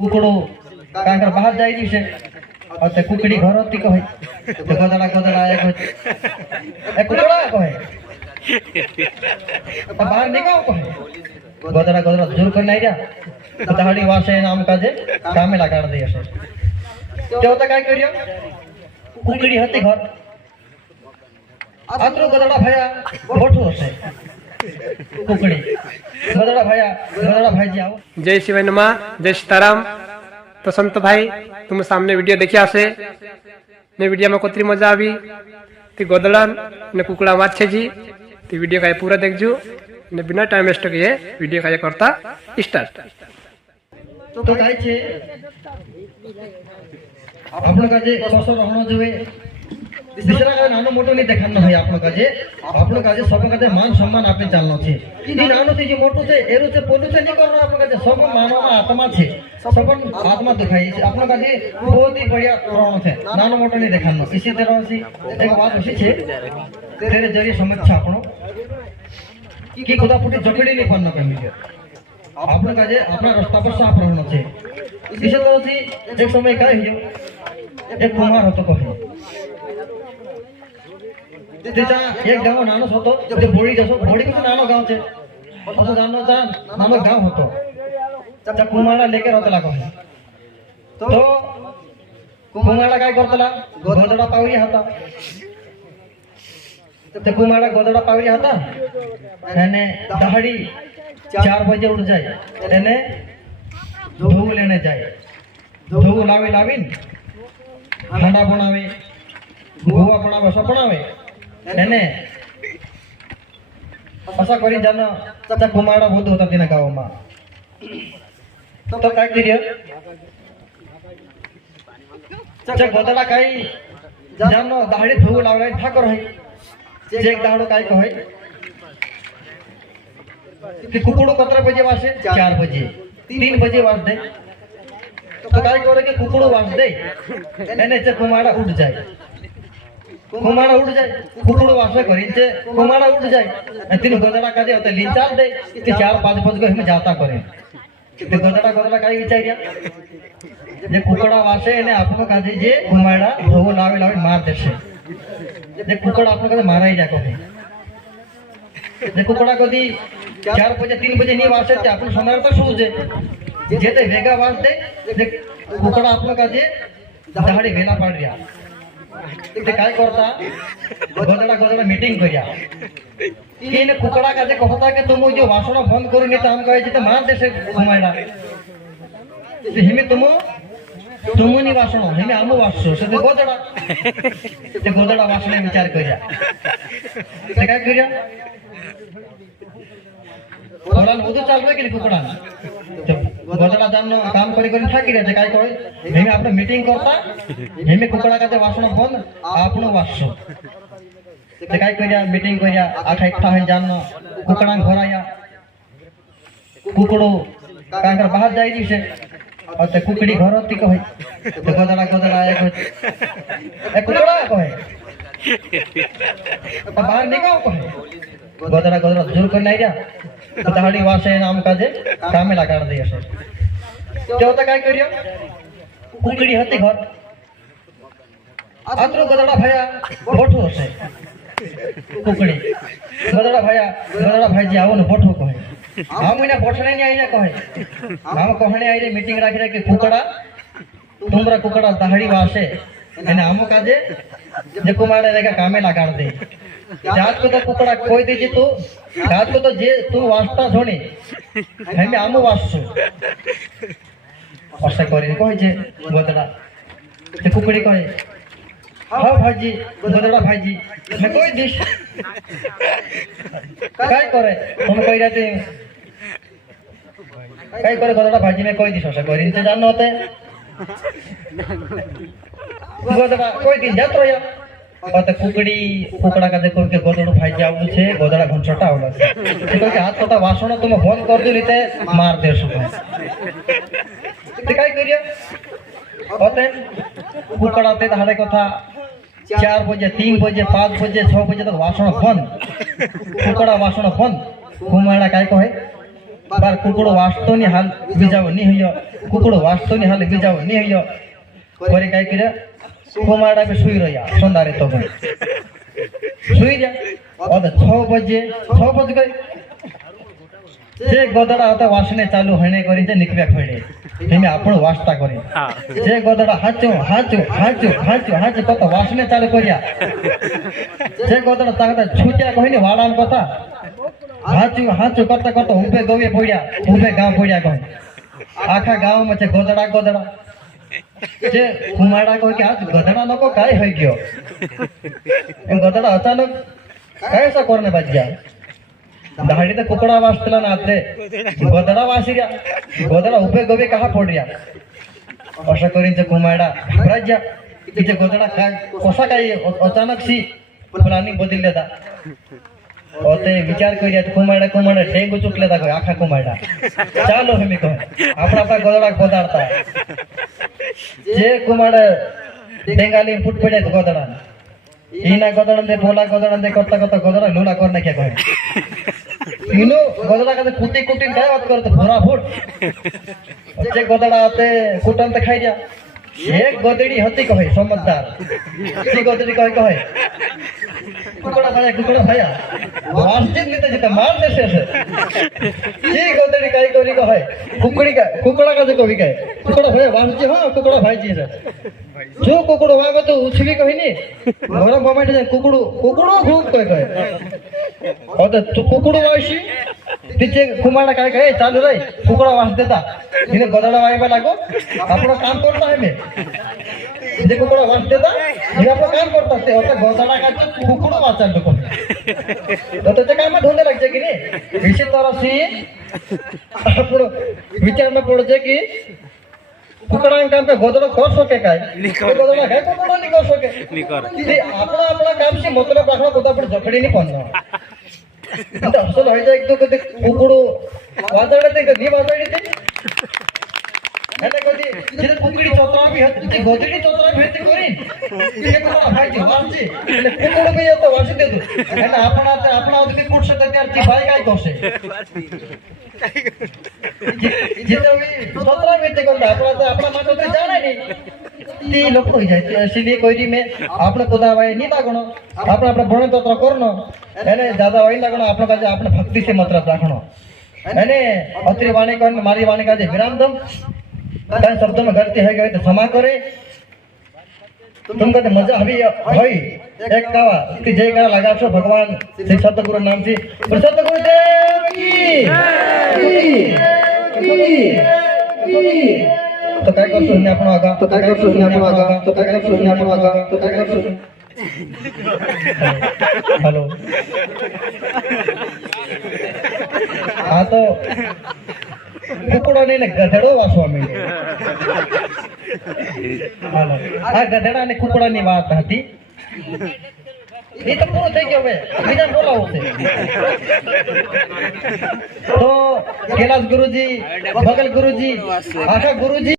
कुकड़ो conquer बाहर जाई दिसे और ते कुकड़ी घर होती कहे तो गोदड़ा गोदड़ा एक कुकड़ा कहे तो बाहर निकाओ कहे गोदड़ा गोदड़ा जोर कर नहीं जा तो दहाड़ी वासे नाम का जे कामे लगा दिए से तो काय करियो कुकड़ी होती घर आत्रो गोदड़ा भया बोठो से कुकड़ी गोदड़ा भाई जी आओ। जय शिवाय नमा जय सीताराम। तो संत भाई तुम सामने वीडियो देखिया से ने वीडियो में कोतरी मजा आवी ती गोदड़ा ने कुकड़ा माछे जी ती वीडियो का पूरा देखजो ने बिना टाइम वेस्ट किए वीडियो का करता स्टार्ट। तो काय छे आपन का जे ससो रहनो जोवे दूसरा का नानो मोटो नहीं देखानो है आपन का जे सब का जे मान सम्मान आपने चालनो छे ई नानो से जे मोटो छे एरो से पोलो से नहीं करनो आपन का जे सब मानव आत्मा छे सबन आत्मा दिखाई छे आपन का जे बहुत ही बढ़िया रहनो छे नानो मोटो नहीं देखानो। इसी तरह से एक बात होसी छे तेरे जरिए समझ आपनो कि खुदा फुटी जकड़ी नहीं पड़ना कहीं आपन का जे अपना रास्ता पर साफ रहनो छे। इसी तरह से एक समय का हियो एक कुमार होतो कहे तेचा एक गांव नानो होतो जब बोड़ी जसो बोड़ी को नानो गांव छे असो जानो ता नानो गांव होतो जब कुमारा लेके रहतला कहे तो कुमारा काय करतला गोदड़ा पावरी होता ते कुमारा गोदड़ा पावरी होता ने दहाड़ी 4 बजे उठ जाए ने धोऊ लेने जाए धोऊ लावीन हांडा बनावे गोवा बनावे सब बनावे એને અસા કરી જાનો તતા કુમાડા બોધ હોતા તેના ગામમાં તો કાઈ કર્યો ચક ગોદડા કાઈ જાનો દાહડી ધોવ લાવરાઈ ઠાકોર હઈ જે દાહડો કાઈ કહે कि कुकड़ो कतरा बजे वासे 4 बजे 3 बजे वास दे तो काय करे कि कुकड़ो वास दे એને જે કુમાડા ઉઠ જાય कुमारा उठ जाए कुकड़ो वासे करी जे कुमारा उठ जाए तीन गोदड़ा का जे होते लिंचाल दे कि 4-5 को हम जाता करे ते गोदड़ा काई विचारिया जे कुकड़ा वासे ने आपको काजे जे कुमारा धोव लावे मार देसे जे कुकड़ा आपको काजे माराई जाय कोने जे कुकड़ा कोदी 4 बजे 3 बजे नहीं वासे ते आपन सोनार तो शू जे ते वेगा वास दे जे कुकड़ा आपको काजे दहाड़ी वेला पाड रिया ते काय करता गोदड़ा मीटिंग करिया इन कुकड़ा का जे कहता कि तुम जो वासना बंद करी नहीं तो हम कहे जे मार देसे घुमाइला हिमे तुम नहीं वासना हिमे हम वासो से गोदड़ा वासने विचार करिया ते काय करिया ओरान उदो चलबे कि कुकड़ा गोदड़ा जानो काम करी थाकी रे काय कहे हिमे आपने मीटिंग करता हिमे कुकड़ा का वासना बंद आपनो वासो ते काय करिया मीटिंग करिया आठ एकटा है जानो कुकड़ा घराया कुकड़ो कांकर बाहर जाई दिसे और ते कुकड़ी घर होती कहे तो गोदड़ा एक कुकड़ा कहे तो बाहर निकाओ कहे गोदड़ा जोर कर नहीं जा तो दहाड़ी वासे नाम का जे कामे लगा दिए से तो काय करियो कुकड़ी होती घर आत्रो गोदड़ा भया बोठो से कुकड़ी गोदड़ा भाई जी आओ न बोठो कहे हम इने बोठने नहीं आइले कहे हम कहने आइले मीटिंग राखी रे कि कुकड़ा तुमरा कुकड़ा दहाड़ी वासे एने हम का जे कुमारे लेगा कामे लगा दे जात को तो कुकड़ा कोई दीजिए तू जात को तो जे तू वास्ता छोड़ी हमें आम वासु ऐसा करी कहे जे गोदड़ा ते कुकड़ी कहे हाँ भाईजी गोदड़ा भाईजी मैं कोई दिस काय करे हम कह रहे थे काय करे गोदड़ा भाईजी मैं कोई दिस ऐसा करी तो जानना होते गोदड़ा कोई दिन जात रहा और कुकड़ा का देखो के गोदड़ा भाई जाऊ छे गोदड़ा घंटटा होला छे तो के हाथ पता वासना तुम फोन कर दिलीते मार दे सुबह ते काय करियो होते कुकड़ा ते धाड़े कथा 4 बजे 3 बजे 5 बजे 6 बजे तक वासना बंद कुकड़ा वासना बंद कुमारा काय कहे બાર કુકડો વાસતો ની હાલ બીજાવ નહીં હયો કુકડો વાસતો ની હાલ બીજાવ નહીં હયો વળી કાઈ કર્યા કુમાડા पे સુઈ રહ્યા સોંદારે તો ગઈ સુઈ રહ્યા ઓદ 6 બજે 6 બજ ગઈ જે ગોદડા હતા વાસને ચાલુ હણે કરી જે નીકળ્યા ખોડે એમે આપણો વાસતા કરી જે ગોદડા હાચું હાચું હાચું હાચું હાચું કતો વાસને ચાલુ કર્યા જે ગોદડા તાકતા છૂટ્યા કોઈને વાડાન કથા હાચું હાચું કરતા કરતા ઉભે ગવે પડ્યા ઉભે ગામ પડ્યા કોઈ આખા ગામમાં છે ગોદડા ગોદડા જે કુમાડા કોઈ કે આ ગધડા नको काय होई गयो એ ગધડા અચાનક કૈસા કોરને બાજ ગયા दहाड़ी तो कुकड़ा वाचतला ना आते गोदड़ा वासी रहा गोदड़ा उभे गवे कहा फोड़ रहा अशा करीन कुमाड़ा घबरात तिचे गोदड़ा काय कसा काय अचानक सी प्लानिंग बदल लेता ओते विचार करिया कुमाड़ा कुमाड़ा डेंगू चुकले था कोई आखा कुमाड़ा चालो हमें कहो अपना अपना गोदड़ा गोदाड़ता जे कुमाड़ा डेंगाली फुट पड़े तो गोदड़ा ईना गोदड़ा दे बोला गोदड़ा दे करता करता गोदड़ा लूला करने क्या कहे इनो गोदड़ा का कुटी कुटी काय बात करते भरा फुट जे गोदड़ा आते कुटन ते खाई दिया एक गोदड़ी हती कहे समझदार सी गोदड़ी कहे कुकड़ा खाया वास्तिक लेते जते मार देसे से सी गोदड़ी काय करी कहे कुकड़ा का जो कभी कहे कुकड़ा भाई वास्ति हां कुकड़ा भाई जी से जो कुकड़ो वागे तो उछली कही नहीं गरम मोमेंट जे कुकड़ो खूब कहे और तो कुकड़ो वाशी तिचे कुमाड़ा काय कहे चालू रे कुकड़ा वास देता इने गदड़ा वागे लागो आपनो काम करता है मैं जे कुकड़ा वास देता ये आपनो काम करता है और गदड़ा का कुकड़ो वाचन नको तो ते काम में ढूंढने लग जाए कि नहीं इसी तरह से आपनो विचार में पड़ जाए कि कुकड़ा काम पे गोदड़ो कर सके काय गोदड़ा है कुकड़ो नहीं कर सके नहीं कर ये अपना अपना काम से मतलब रखना गोदा पर जकड़ी नहीं पड़ना तो असल हो जाए तो कदे कुकड़ो वादड़े ते कदी वादड़ी ते એટલે કદી જે કુકડી ચોતરા ભી હતી ગોદડી ચોતરા ભી હતી કરી એ કોના ભાઈ જી વાંચી એટલે કુકડો ભી તો વાંચી દેતું એટલે આપણા ઓદકી કુટશે તો ત્યારથી ભાઈ કાઈ કરશે जितना भी सोतरा व्यक्ति को अपना माता तो जाना नहीं ती लोग हो जाए इसलिए कोई में आपने खुदा भाई नहीं लागणो आपने अपना भण तोत्र करनो एने दादा भाई लागणो आपने का आपने भक्ति से मतलब राखणो एने अत्री वाणी को मारी वाणी का विराम दम कई शब्दों में गलती है गई तो क्षमा करे तुमको तो मजा अभी होई एक कावा कि जय करा लगा छो भगवान श्री सतगुरु नाम से सतगुरु देव की तो काय करतो ने आपण आगा तो काय करतो ने आपण आगा तो काय करतो ने आपण आगा तो काय करतो हेलो हां तो कुकड़ो ने गधड़ो वासवा में हालो आ गधड़ा ने कुकड़ा ની વાત હતી ये तो पूरा થઈ ગયો હવે બીજા બોલાવો છે તો कैलाश गुरुजी बगल गुरुजी आशा गुरुजी